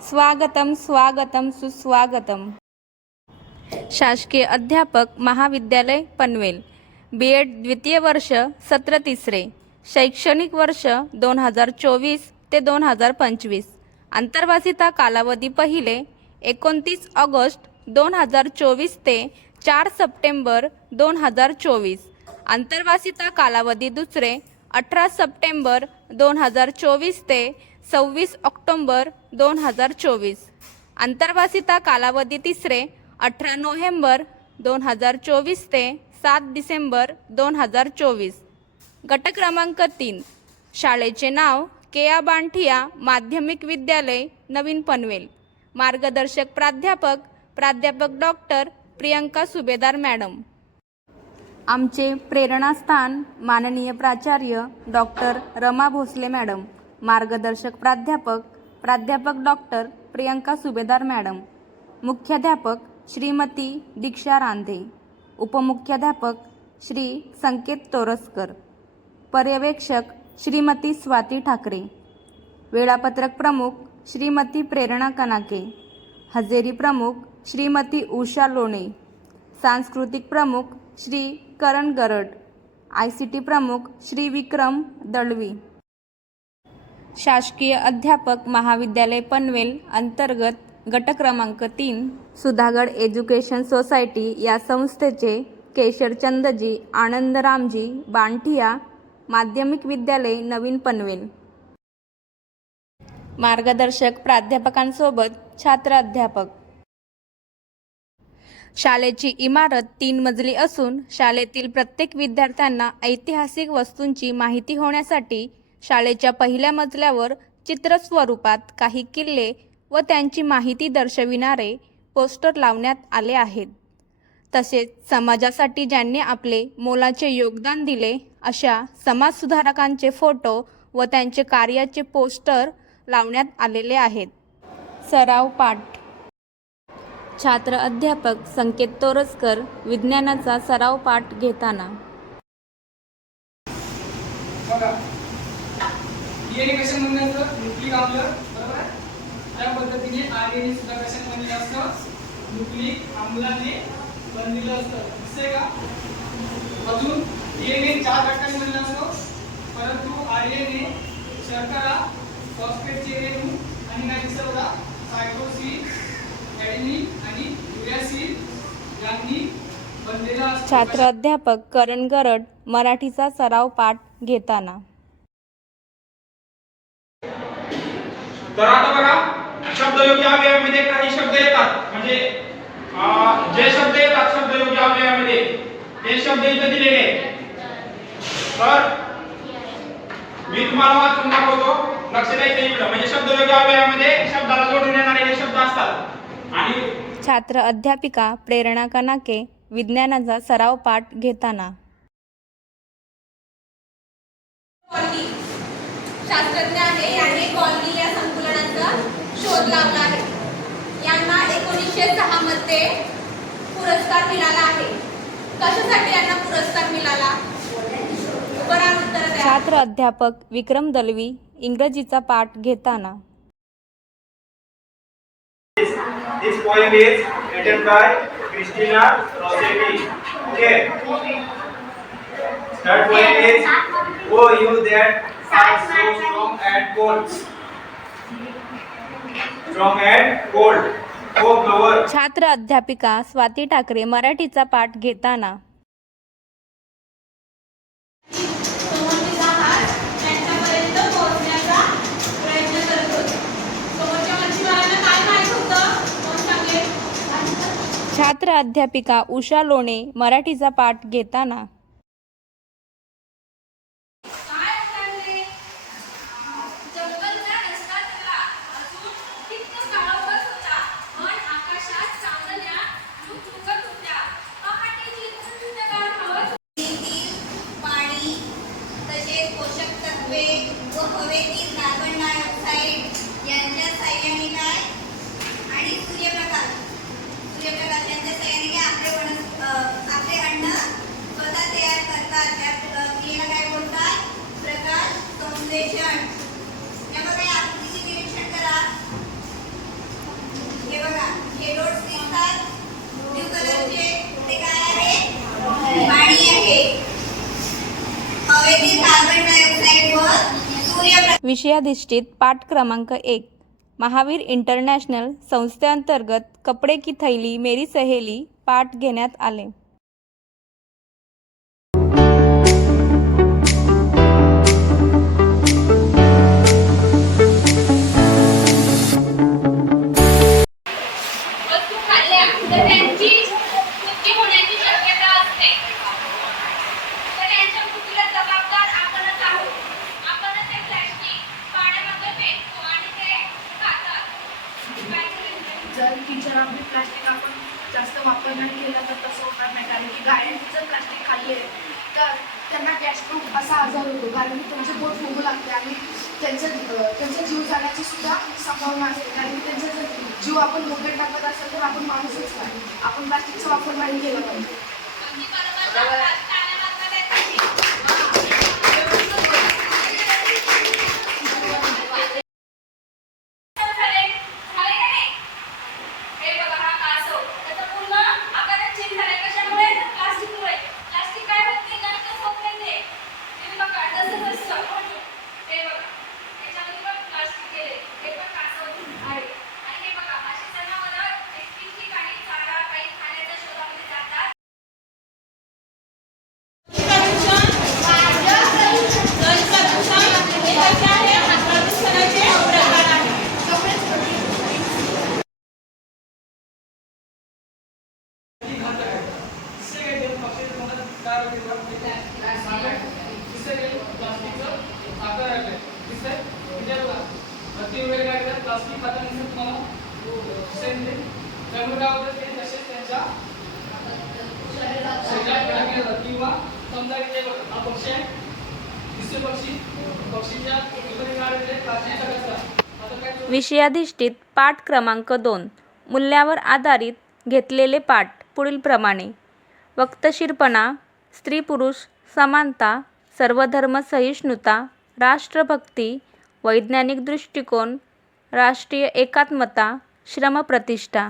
स्वागतम स्वागतम सुस्वागतम। शासकीय अध्यापक महाविद्यालय पनवेल, B.Ed द्वितीय वर्ष सत्र तिसरे, शैक्षणिक वर्ष 2024 ते 2025। अंतर्वासिता कालावधी पहिले 29 ऑगस्ट 2024 ते 4 सप्टेंबर 2024। अंतर्वासिता कालावधी दुसरे 18 सप्टेंबर 2024 ते 26 ऑक्टोबर 2024। अंतर्वासिता कालावधी तिसरे 18 नोव्हेंबर 2024 ते 7 डिसेंबर 2024। गट क्रमांक 3, शाळेचे नाव केया बांठिया माध्यमिक विद्यालय नवीन पनवेल। मार्गदर्शक प्राध्यापक डॉक्टर प्रियंका सुभेदार मॅडम। आमचे प्रेरणास्थान माननीय प्राचार्य डॉक्टर रमा भोसले मॅडम। मार्गदर्शक प्राध्यापक डॉक्टर प्रियंका सुभेदार मॅडम। मुख्याध्यापक श्रीमती दीक्षा रांधे। उपमुख्याध्यापक श्री संकेत तोरसकर। पर्यवेक्षक श्रीमती स्वाती ठाकरे। वेळापत्रक प्रमुख श्रीमती प्रेरणा कनाके। हजेरी प्रमुख श्रीमती उषा लोणे। सांस्कृतिक प्रमुख श्री करण गरड। ICT प्रमुख श्री विक्रम दळवी। शासकीय अध्यापक महाविद्यालय पनवेल अंतर्गत गट क्रमांक 3, सुधागड एज्युकेशन सोसायटी या संस्थेचे केशरचंदजी आनंदरामजी बांठिया माध्यमिक विद्यालय नवीन पनवेल। मार्गदर्शक प्राध्यापकांसोबत छात्र अध्यापक। शाळेची इमारत 3 मजली असून शाळेतील प्रत्येक विद्यार्थ्यांना ऐतिहासिक वस्तूंची माहिती होण्यासाठी शाळेच्या पहिल्या मजल्यावर चित्र स्वरूपात काही किल्ले व त्यांची माहिती दर्शविणारे पोस्टर लावण्यात आले आहेत। तसेच समाजासाठी ज्यांनी आपले मोलाचे योगदान दिले अशा समाजसुधारकांचे फोटो व त्यांचे कार्याचे पोस्टर लावण्यात आलेले आहेत। सराव पाठ। छात्र अध्यापक संकेत तोरसकर विज्ञानाचा सराव पाठ घेताना। DNA कशाने बनलेलं असतं? न्यूक्लिक आम्ल, बरोबर आहे? त्या पद्धतीने RNA सुद्धा कशाने बनलेलं असतं? न्यूक्लिक आम्लाने बनलेलं असतं। दिसतंय का? अजून DNA 4 घटकांनी बनलेला असतो, परंतु RNA शर्करा, फॉस्फेटचे रेणू आणि काय दिसतं बघा, सायटोसिन, ॲडेनिन आणि युरॅसिल यांनी बनलेला असतो। छात्र अध्यापक करण गरड मराठीचा सराव पाठ घेताना। तर आता बघा, शब्दयोगी अव्ययामध्ये काही शब्द येतात, म्हणजे जे शब्द येतात शब्दयोगी अव्ययामध्ये ते शब्द इथे दिलेले आहेत। तर मी तुम्हाला वाचून दाखवतो, लक्ष द्यायचं इकडे। म्हणजे शब्दयोगी अव्ययामध्ये शब्दाला जोडून येणारे हे शब्द असतात। आणि छात्र अध्यापिका प्रेरणा कनाके विज्ञानाचा सराव पाठ घेताना। शास्त्रज्ञ आहे, याने कॉलनी या संकुलनाचा शोध लावला आहे। यांना 1906 मध्ये पुरस्कार मिळाला आहे। कशासाठी यांना पुरस्कार मिळाला? उत्तर द्या। छात्र अध्यापक विक्रम दळवी इंग्रजीचा पाठ घेताना। This poem is written by Christina Rossetti. Okay. Third poem is Oh you that are so strong and cold. Strong and cold. Oh blower. छात्र अध्यापिका स्वाती ठाकरे मराठीचा पाठ घेताना। छात्र अध्यापिका उषा लोणे मराठीचा पाठ घेताना। पाणी, तसेच पोषक तत्वे व हवेतील कार्बन डायऑक्साईड यांच्या साह्याने काय आणि सूर्यप्रकाश यांच्या साह्याने आपले अन्न स्वतः तयार करतात। त्या क्रियेला काय बोलतात? प्रकाश संश्लेषण। यामध्ये आकृतीचे निरीक्षण करा। विषयाधिष्ठित पाठ क्रमांक 1 महावीर इंटरनॅशनल संस्थेअंतर्गत कपडे की थैली मेरी सहेली पाठ घेण्यात आले. वस्तू खाल्ल्या तर त्यांची मृत्यू होण्याची शक्यता असते. तर त्यांच्या मृत्यूला जबाबदार आपणच आहोत. आपणच ते प्लास्टिक पाण्यामध्ये फेकतो आणि ते खातात. काय करायचं? जर किचनामध्ये प्लास्टिक आपण जास्त वापर नाही केला तर तसं होणार नाही, कारण की गायांनी जर प्लास्टिक खाल्ले तर त्यांना गॅस्ट्रो असा आजार होतो, कारण की त्यांचे पोट फुगू लागते आणि त्यांचा जीव जाण्याची सुद्धा संभावना असते, कारण की त्यांचा जर जीव आपण धोक्यात टाकत असेल तर आपण माणूसच नाही. आपण प्लास्टिकचा वापर नाही केला पाहिजे. अगदी बरोबर सांगतात. पाण्यामध्ये ते खाल्ली. झाले का नाही? हे बघा हा कासव. त्याचा पूर्ण आकारात चेंज झालाय. कशामुळे? प्लास्टिकमुळे. प्लास्टिक काय होते? नष्टच होत नाही ते. हे बघा तसंच असतं. हे बघा याच्यामध्ये पण प्लास्टिक केले. हे पण कासव आहे. आणि हे बघा अशी जनावरं ठिकठिकाणी चारा काही खाण्याच्या शोधामध्ये जातात. प्लास्टिक खाताना तुम्हाला त्यामुळे काय होतं ते तसेच त्यांच्या शरीरात गेले जातात. किंवा समजा इथे हा पक्षी आहे, दुसरे पक्षीच्या इकडे काय होते प्लास्टिकचा कचरा. आता काय विषयाधिष्ठित पाठ क्रमांक 2 मूल्यावर आधारित घेतलेले पाठ पुढीलप्रमाणे: वक्तशीरपणा, स्त्री पुरुष समानता, सर्वधर्म सहिष्णुता, राष्ट्रभक्ती, वैज्ञानिक दृष्टिकोन, राष्ट्रीय एकात्मता, श्रमप्रतिष्ठा.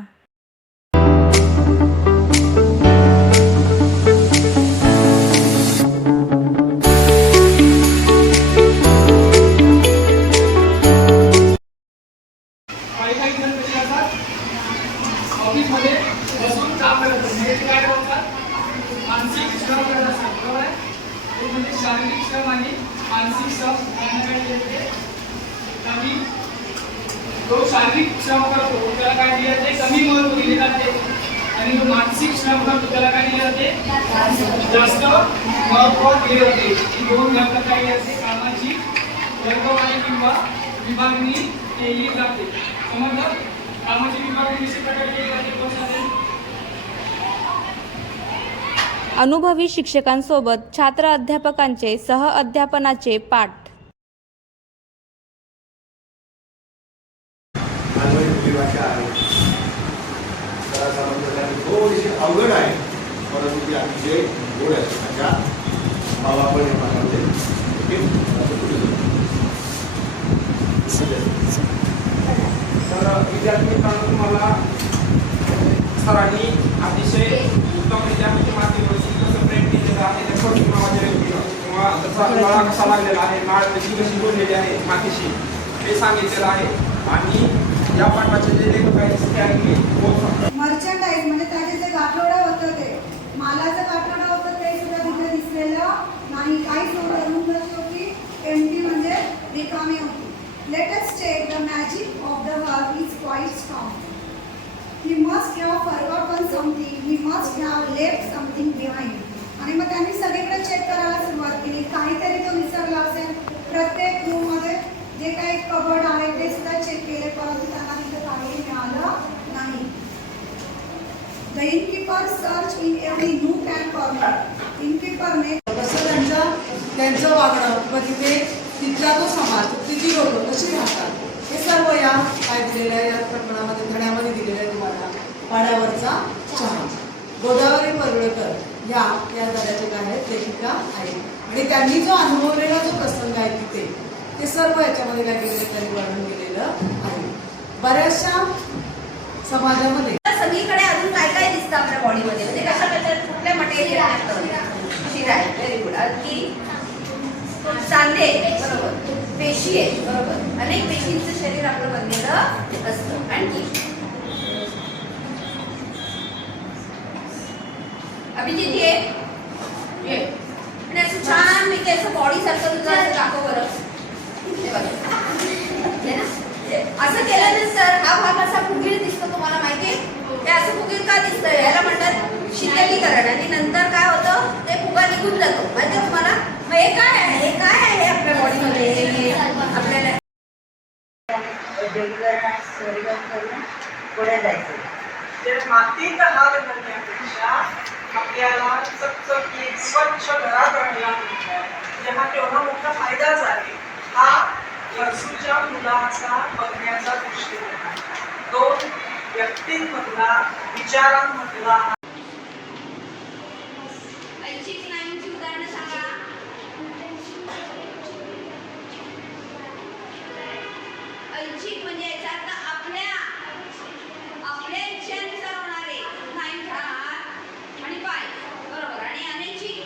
काही जण कसे असतात ऑफिसमध्ये बसून काम करत असतात. म्हणजे ते काय करतात? मानसिक श्रम करत असतात. बरोबर आहे? ते म्हणजे शारीरिक श्रम आणि मानसिक श्रम यांना काय दिले? कमी. जो शारीरिक श्रम करतो त्याला काय दिले जाते? कमी महत्त्व दिले जाते. आणि जो मानसिक श्रम करतो त्याला काय दिले जाते? जास्त महत्त्व दिले जाते. ही दोन घटक काय असते? कामाची वर्गवारी किंवा विभागणी केली जाते. समजलं? कामाची विभागणी कशी प्रकारे केली जाते? कोणासाठी? अनुभवी शिक्षकांसोबत छात्र अध्यापकांचे सह अध्यापनाचे पाठ. मालवणी भाषा आहे, जरा समजण्यासाठी थोडीशी अवघड आहे, परंतु ती अतिशय गोड आहे. अशा भाव आपण हे पाठामध्ये तर विद्यार्थी मित्रांनो, तुम्हाला सरांनी अतिशय उत्तमरित्या म्हणजे मातीवरती कसं प्रेम केलेलं आहे त्या छोटी नावाच्या व्यक्तीनं किंवा त्याचा गळा कसा लागलेला आहे, नाळ कशी बोललेली आहे मातीशी हे सांगितलेलं आहे. आणि या पाठाचे जे लेखक आहेत ते आहेत मर्चंडाईज म्हणजे त्याचे जे गाठोडं होतं ते मालाचं गाठोडं होतं ते सुद्धा तिथे दिसलेलं नाही. काहीच नव्हतं. रूम होती एम्प्टी म्हणजे रिकामी होती. Let us take the magic of the verb is quite strong. He must have forgotten something. He must have left something behind. आणि मग त्यांनी सगळीकडे चेक करायला सुरुवात केली. काहीतरी तो विसरला असेल. प्रत्येक रूममध्ये जे काही कबड आहे ते सुद्धा चेक केले, परंतु त्यांना तिथे काही मिळालं नाही. The innkeeper searched in every nook and corner. innkeeperने कसं त्यांचं वागणं किंवा तिथे तिथला तो समाज, तिथली लोकं कशी राहतात हे सर्व या काय दिलेलं आहे, या प्रकरणामध्ये धड्यामध्ये दिलेलं आहे तुम्हाला. पाड्यावरचा चहा. गोदावरी पडळकर ह्या धड्याचे काय आहेत लेखिका आहेत आणि त्यांनी जो अनुभवलेला जो प्रसंग आहे तिथे ते सर्व याच्यामध्ये काय केलेलं त्यांनी वर्णन केलेलं आहे. बऱ्याचशा समाजामध्ये सगळीकडे अजून काय काय दिसतं आपल्या बॉडीमध्ये, म्हणजे कशा कुठल्या मटेरियल व्हेरी गुड. की सांधे आहेत, बरोबर, पेशी आहेत, बरोबर, अनेक पेशींचं शरीर आपलं बनलेलं असतं. आणखी अभिजित ये आणि असं छान मी असं बॉडी सारखं तुझं असं दाखव बरं. हे बघा. हे ना? असं केल्यानंतर हा भाग असा फुगीर दिसतो, तुम्हाला माहिती आहे? ते असं फुगीर का दिसतं? याला म्हणतात शीतलीकरण. आणि नंतर काय होतं, ते फुगा निघून जातो, माहिती आहे तुम्हाला? मग हे काय आहे? हे काय आहे आपल्या बॉडीमध्ये? हे आपल्याला पुढे जायचं. ते मातीत हात घालण्यापेक्षा आपल्याला चकचकीत स्वच्छ घरात राहण्यापेक्षा जेव्हा तेवढा मोठा फायदाच आहे. हा खरसूच्या मुलाचा बघण्याचा दृष्टिकोन आहे. दोन व्यक्तींमधला, विचारांमधला ऐच्छिक स्नायूंची उदाहरणं सांगा. ऐच्छिक म्हणजे याचा अर्थ आपल्या इच्छेनुसार होणारे स्नायूंचे हात आणि पाय, बरोबर. आणि अनैच्छिक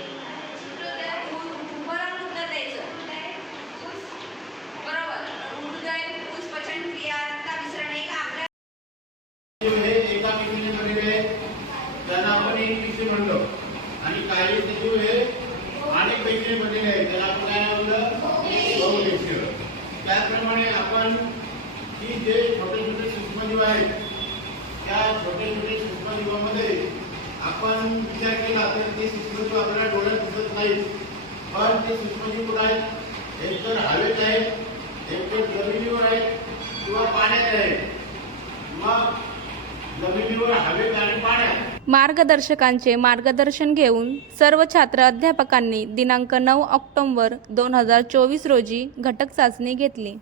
उभं राहून उत्तर द्यायचं, बरोबर. हृदय, फुफ्फुस, पचन क्रिया, रक्त विसरण हे का आपल्या एका पेशीने बनलेले आहेत, त्यांना आपण एक पेशी म्हणलो. आणि काही सजीव हे अनेक पेशीने बनलेले आहेत, त्याला आपण काय म्हणलं? बहुपेशीय. त्याचप्रमाणे आपण ही जे छोटे छोटे सूक्ष्मजीव आहेत, त्या छोटे छोटे सूक्ष्मजीवामध्ये आपण विचार केला तर ते सूक्ष्मजीव आपल्याला डोळ्यात दिसत नाहीत. पण ते सूक्ष्मजीव कुठे आहेत? एक तर हवेत आहेत, एक तर जमिनीवर आहेत किंवा पाण्यात आहेत. मग जमिनीवर, हवेत आणि पाण्यात मार्गदर्शकांचे मार्गदर्शन घेऊन सर्व छात्र अध्यापकांनी दिनांक 9 ऑक्टोबर 2024 रोजी घटक चाचणी घेतली.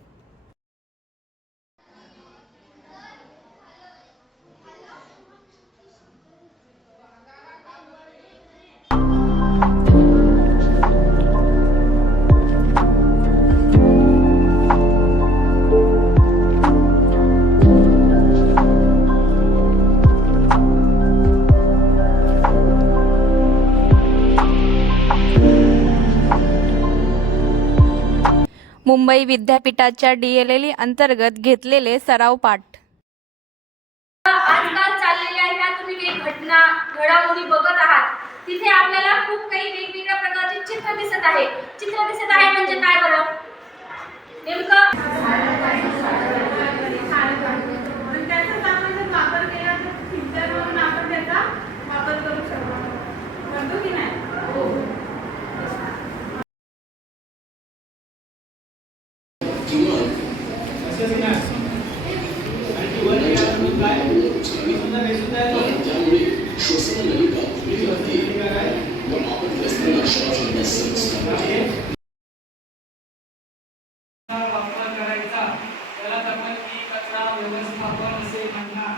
मुंबई विद्यापीठाच्या DLLE अंतर्गत घेतलेले सराव पाठ. आजकाल चाललेल्या ह्या तुम्ही काही घडामोडी बघत आहात, तिथे आपल्याला खूप काही वेगवेगळ्या प्रकारचे चित्र दिसत आहे. चित्र दिसत आहे म्हणजे काय बरं? नेमकं त्याचाच आपण जर वापर केला तर फिल्टर म्हणून आपण त्याचा वापर करू शकतो. करतो की नाही? हो. वापर करायचा त्याला आपण कचरा व्यवस्थापन असे म्हणणार.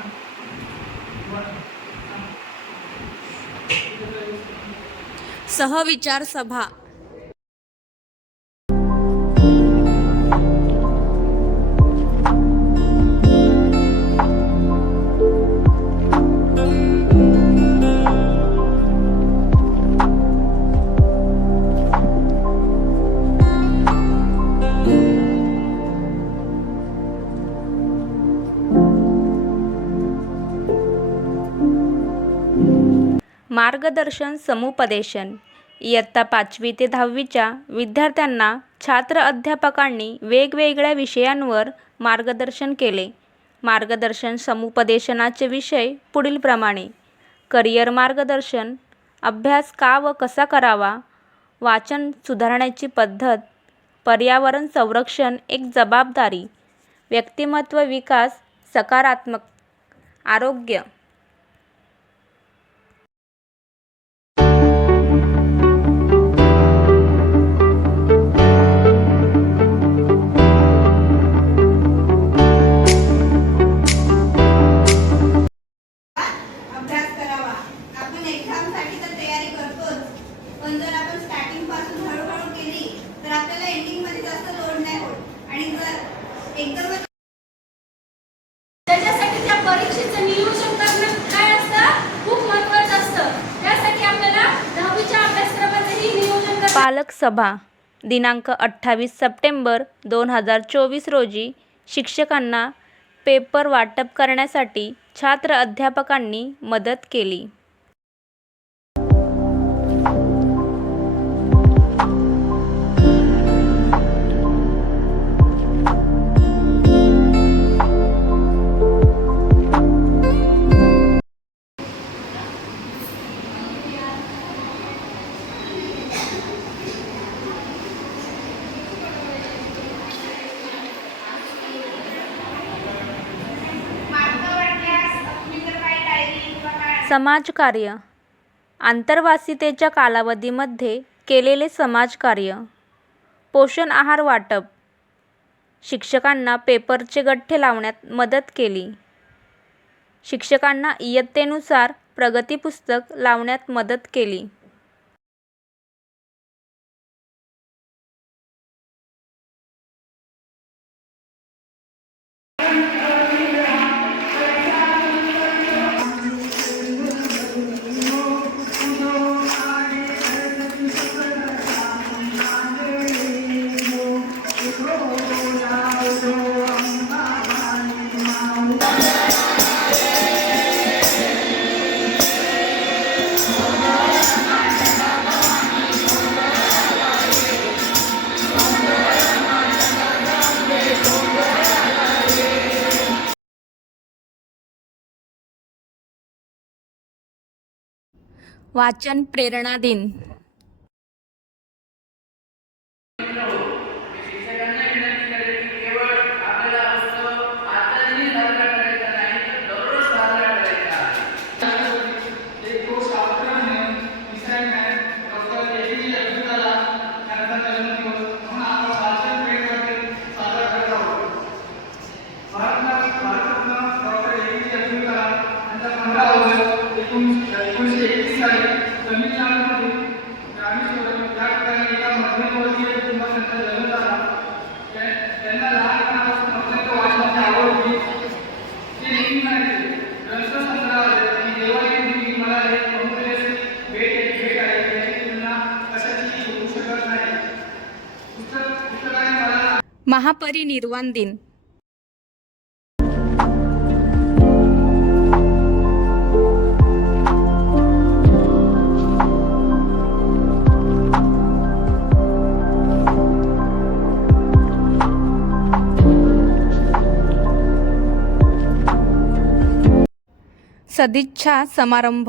सहविचार सभा. मार्गदर्शन समुपदेशन. इयत्ता 5वी ते 10वीच्या विद्यार्थ्यांना छात्र अध्यापकांनी वेगवेगळ्या विषयांवर मार्गदर्शन केले. मार्गदर्शन समुपदेशनाचे विषय पुढीलप्रमाणे: करिअर मार्गदर्शन, अभ्यास का व कसा करावा, वाचन सुधारण्याची पद्धत, पर्यावरण संरक्षण एक जबाबदारी, व्यक्तिमत्व विकास सकारात्मक, आरोग्य. अभ्यास करावा. आपण एक्झामसाठी तर तयारी करतोच, पण जर आपण स्टार्टिंग पासून हळूहळू केली तर आपल्याला एंडिंग मध्ये जास्त लोड नाही होत. आणि जर एकदम त्याच्यासाठी त्या परीक्षेचं नियोजन करणं काय असतं? खूप महत्त्वाचं असतं. त्यासाठी आपल्याला 10वीच्या अभ्यासक्रमाचंही नियोजन पालक सभा. दिनांक 28 सप्टेंबर 2024 रोजी शिक्षकांना पेपर वाटप करण्यासाठी छात्र अध्यापकांनी मदत केली. समाजकार्य. आंतरवासितेच्या कालावधीमध्ये केलेले समाजकार्य. पोषण आहार वाटप. शिक्षकांना पेपरचे गठ्ठे लावण्यात मदत केली. शिक्षकांना इयत्तेनुसार प्रगती पुस्तक लावण्यात मदत केली. वाचन प्रेरणा दिन. महापरिनिर्वाण दिन. सदिच्छा समारंभ.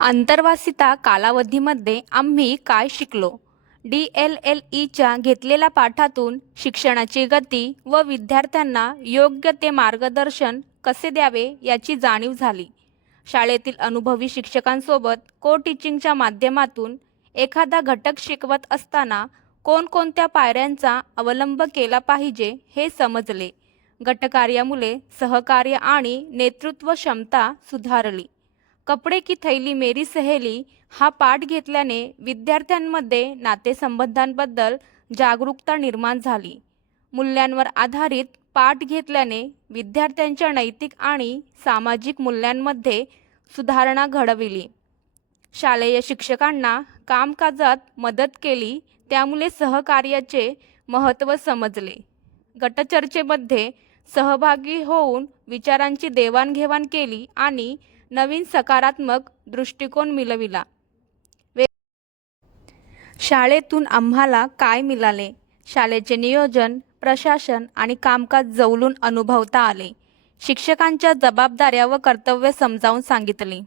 आंतरवासिता कालावधीमध्ये आम्ही काय शिकलो? DLLEच्या घेतलेल्या पाठातून शिक्षणाची गती व विद्यार्थ्यांना योग्य ते मार्गदर्शन कसे द्यावे याची जाणीव झाली. शाळेतील अनुभवी शिक्षकांसोबत को-टीचिंगच्या माध्यमातून एखादा घटक शिकवत असताना कोणकोणत्या पायऱ्यांचा अवलंब केला पाहिजे हे समजले. गटकार्यामुळे सहकार्य आणि नेतृत्व क्षमता सुधारली. कपडे की थैली मेरी सहेली हा पाठ घेतल्याने विद्यार्थ्यांमध्ये नातेसंबंधांबद्दल जागरूकता निर्माण झाली. मूल्यांवर आधारित पाठ घेतल्याने विद्यार्थ्यांच्या नैतिक आणि सामाजिक मूल्यांमध्ये सुधारणा घडविली. शालेय शिक्षकांना कामकाजात मदत केली, त्यामुळे सहकार्याचे महत्त्व समजले. गटचर्चेमध्ये सहभागी होऊन विचारांची देवाणघेवाण केली आणि नवीन सकारात्मक दृष्टिकोन मिळविला. शाळेतून आम्हाला काय मिळाले? शाळेचे नियोजन, प्रशासन आणि कामकाज जवळून अनुभवता आले. शिक्षकांच्या जबाबदाऱ्या व कर्तव्ये समजावून सांगितली.